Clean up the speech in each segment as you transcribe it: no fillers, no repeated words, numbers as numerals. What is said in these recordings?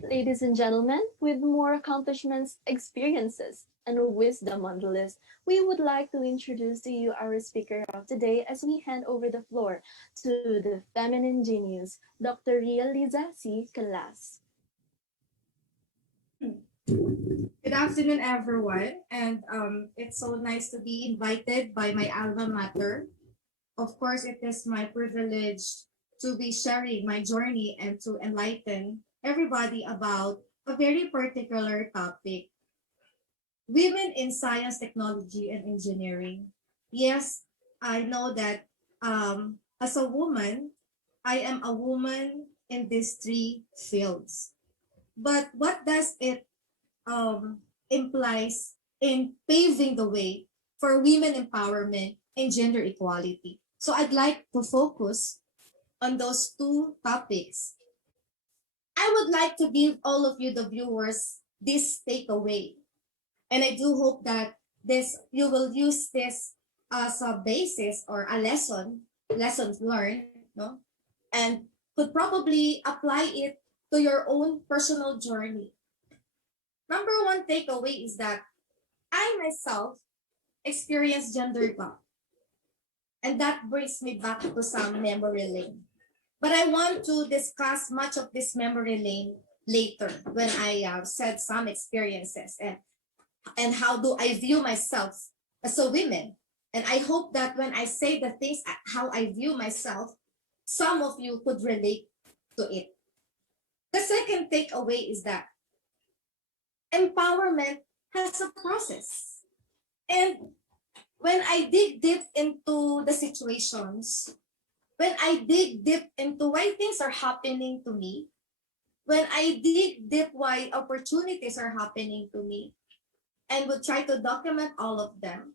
Ladies and gentlemen, with more accomplishments, experiences, and wisdom on the list, we would like to introduce to you our speaker of today as we hand over the floor to the feminine genius, Dr. Ria Liza C. Calas. Good afternoon, everyone. And it's so nice to be invited by my alma mater. Of course, it is my privilege to be sharing my journey and to enlighten everybody about a very particular topic: women in science, technology, and engineering. Yes, I know that as a woman, I am a woman in these three fields. But what does it implies in paving the way for women empowerment and gender equality? So I'd like to focus on those two topics. I would like to give all of you, the viewers, this takeaway. And I do hope that this you will use this as a basis or a lessons learned, no? And could probably apply it to your own personal journey. Number one takeaway is that I myself experienced gender gap, and that brings me back to some memory lane. But I want to discuss much of this memory lane later when I said some experiences and how do I view myself as a woman. And I hope that when I say the things how I view myself, some of you could relate to it. The second takeaway is that empowerment has a process. And when I dig deep into the situations, when I dig deep into why things are happening to me, when I dig deep why opportunities are happening to me, and would try to document all of them,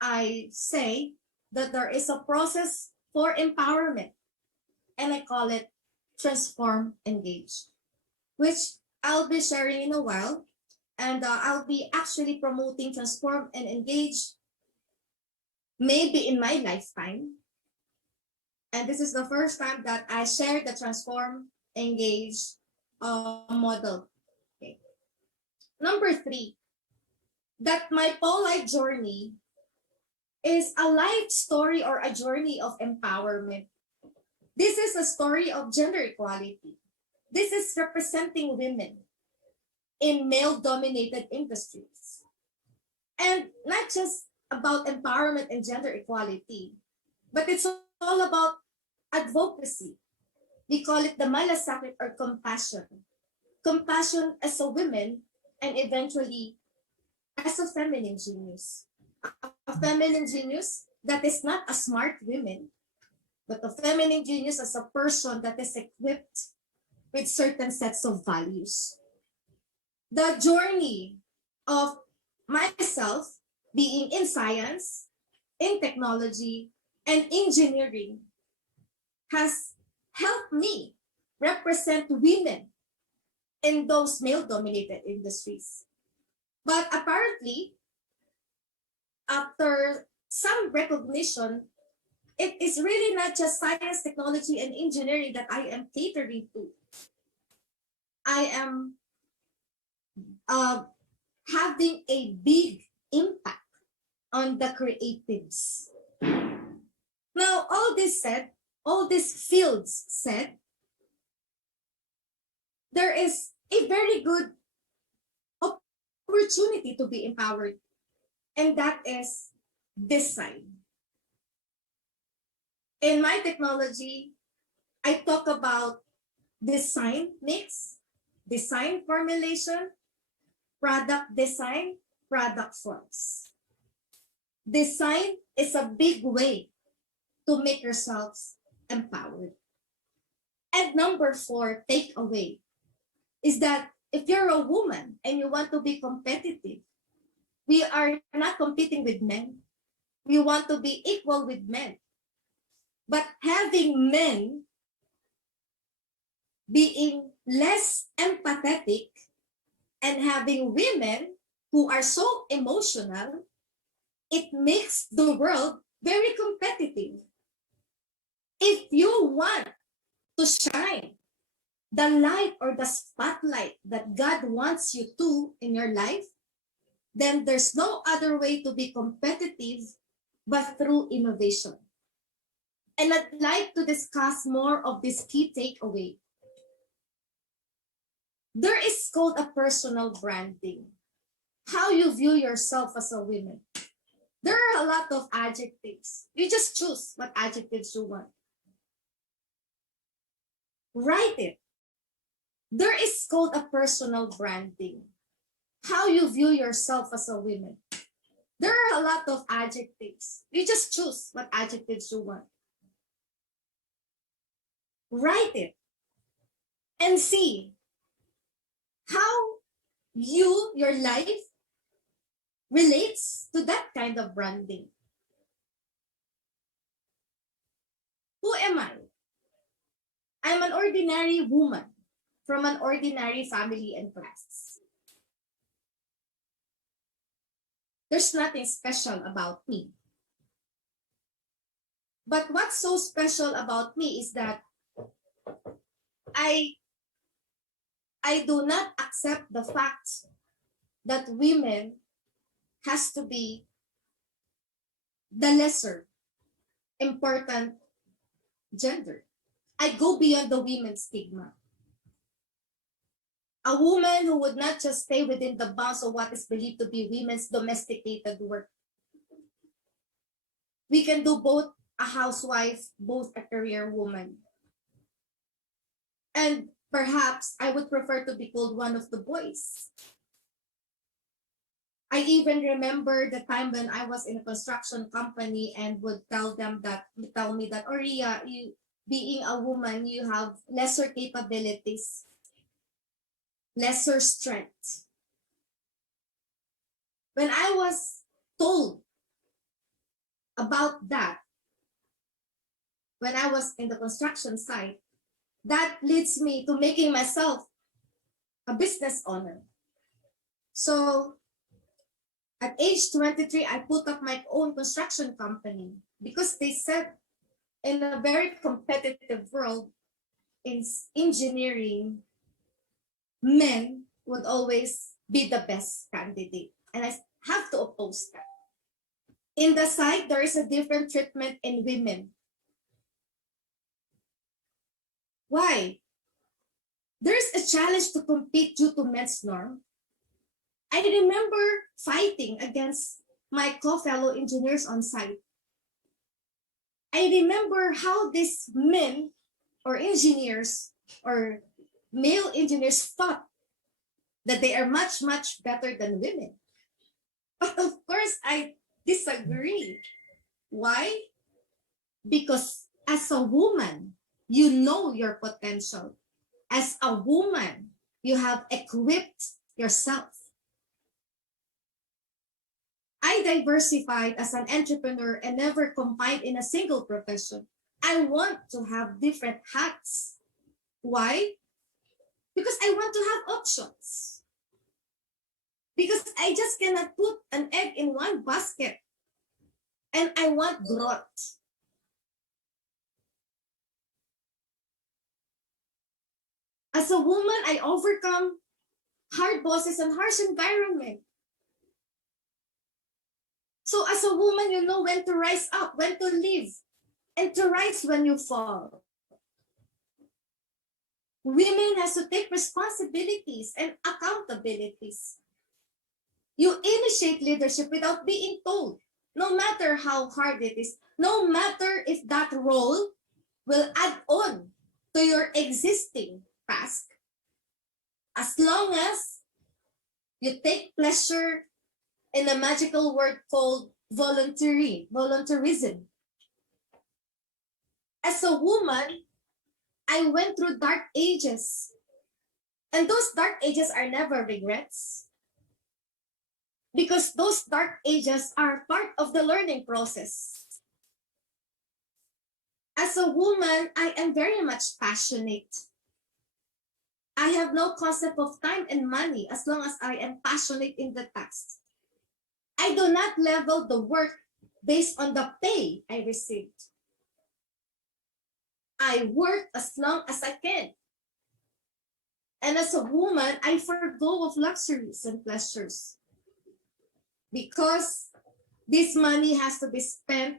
I say that there is a process for empowerment, and I call it transform, engage, which I'll be sharing in a while. And I'll be actually promoting transform and engage maybe in my lifetime. And this is the first time that I share the transform, engage model. Okay. Number three, that my polite journey is a life story or a journey of empowerment. This is a story of gender equality. This is representing women in male-dominated industries. And not just about empowerment and gender equality, but it's all about advocacy. We call it the malasakit or compassion. Compassion as a woman and eventually as a feminine genius. A feminine genius that is not a smart woman, but a feminine genius as a person that is equipped with certain sets of values. The journey of myself being in science, in technology, and engineering has helped me represent women in those male dominated industries. But apparently, after some recognition, it is really not just science, technology, and engineering that I am catering to. I am uh, having a big impact on the creatives. Now, all this said, all these fields said, there is a very good opportunity to be empowered, and that is design. In my technology, I talk about design mix, design formulation, product design, product forms. Design is a big way to make yourselves empowered. And number four, takeaway, is that if you're a woman and you want to be competitive, we are not competing with men. We want to be equal with men. But having men being less empathetic and having women who are so emotional, it makes the world very competitive. If you want to shine, the light or the spotlight that God wants you to in your life, then there's no other way to be competitive but through innovation. And I'd like to discuss more of this key takeaway. There is called a personal branding. How you view yourself as a woman. There are a lot of adjectives. You just choose what adjectives you want. Write it. There is called a personal branding. How you view yourself as a woman. There are a lot of adjectives. You just choose what adjectives you want. Write it and see how your life relates to that kind of branding. Who am I? I'm an ordinary woman from an ordinary family and class. There's nothing special about me. But what's so special about me is that I do not accept the fact that women has to be the lesser important gender. I go beyond the women's stigma. A woman who would not just stay within the bounds of what is believed to be women's domesticated work. We can do both a housewife, both a career woman. And perhaps I would prefer to be called one of the boys. I even remember the time when I was in a construction company and would tell me that, Oria, you being a woman, you have lesser capabilities, lesser strength. When I was told about that, when I was in the construction site, that leads me to making myself a business owner. So at age 23, I put up my own construction company because they said in a very competitive world in engineering, men would always be the best candidate. And I have to oppose that. In the site, there is a different treatment in women. Why? There's a challenge to compete due to men's norm. I remember fighting against my co-fellow engineers on site. I remember how these men or engineers or male engineers thought that they are much, much better than women. But of course, I disagree. Why? Because as a woman, you know your potential. As a woman, you have equipped yourself. I diversified as an entrepreneur and never confined in a single profession. I want to have different hats. Why? Because I want to have options. Because I just cannot put an egg in one basket. And I want growth. As a woman, I overcome hard bosses and harsh environment. So as a woman, you know when to rise up, when to live, and to rise when you fall. Women has to take responsibilities and accountabilities. You initiate leadership without being told, no matter how hard it is, no matter if that role will add on to your existing task. As long as you take pleasure in a magical word called volunteerism. As a woman, I went through dark ages. And those dark ages are never regrets. Because those dark ages are part of the learning process. As a woman, I am very much passionate. I have no concept of time and money as long as I am passionate in the task. I do not level the work based on the pay I received. I work as long as I can. And as a woman, I forgo of luxuries and pleasures because this money has to be spent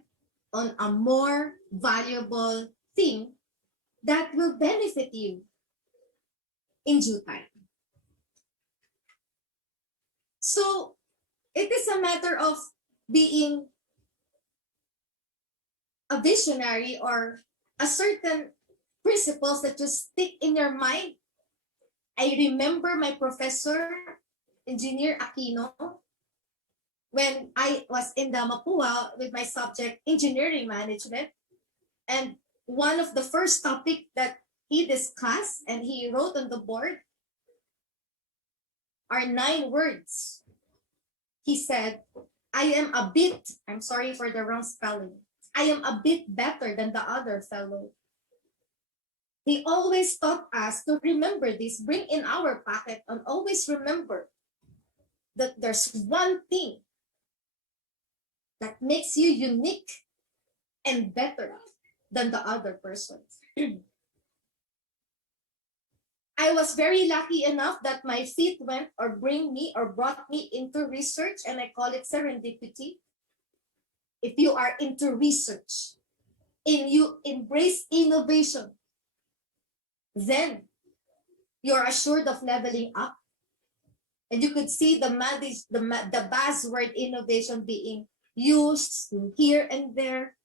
on a more valuable thing that will benefit you in due time. So it is a matter of being a visionary or a certain principles that just stick in your mind. I remember my professor, Engineer Aquino, when I was in the Mapua with my subject engineering management. And one of the first topic that he discussed and he wrote on the board are 9 words. He said, I'm sorry for the wrong spelling. I am a bit better than the other fellow. He always taught us to remember this, bring in our pocket, and always remember that there's one thing that makes you unique and better than the other person. I was very lucky enough that my feet went or brought me into research, and I call it serendipity. If you are into research and you embrace innovation, then you're assured of leveling up. And you could see the buzzword innovation being used here and there.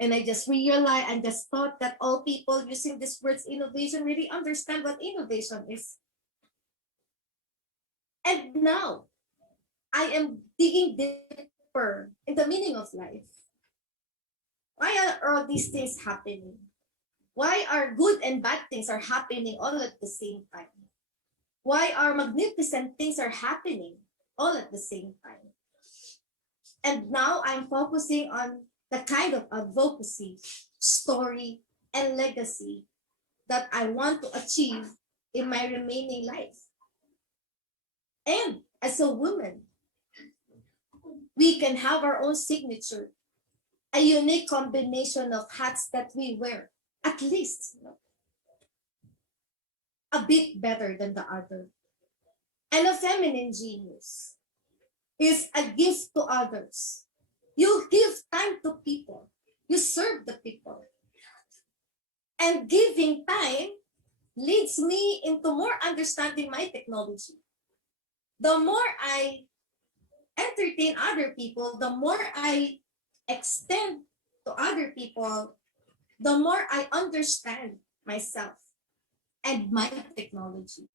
And I just realized and just thought that all people using this words innovation really understand what innovation is. And now I am digging deeper in the meaning of life. Why are all these things happening? Why are good and bad things are happening all at the same time? Why are magnificent things are happening all at the same time? And now I'm focusing on the kind of advocacy, story, and legacy that I want to achieve in my remaining life. And as a woman, we can have our own signature, a unique combination of hats that we wear, at least a bit better than the other. And a feminine genius is a gift to others. You give time to people. You serve the people. And giving time leads me into more understanding my technology. The more I entertain other people, the more I extend to other people, the more I understand myself and my technology.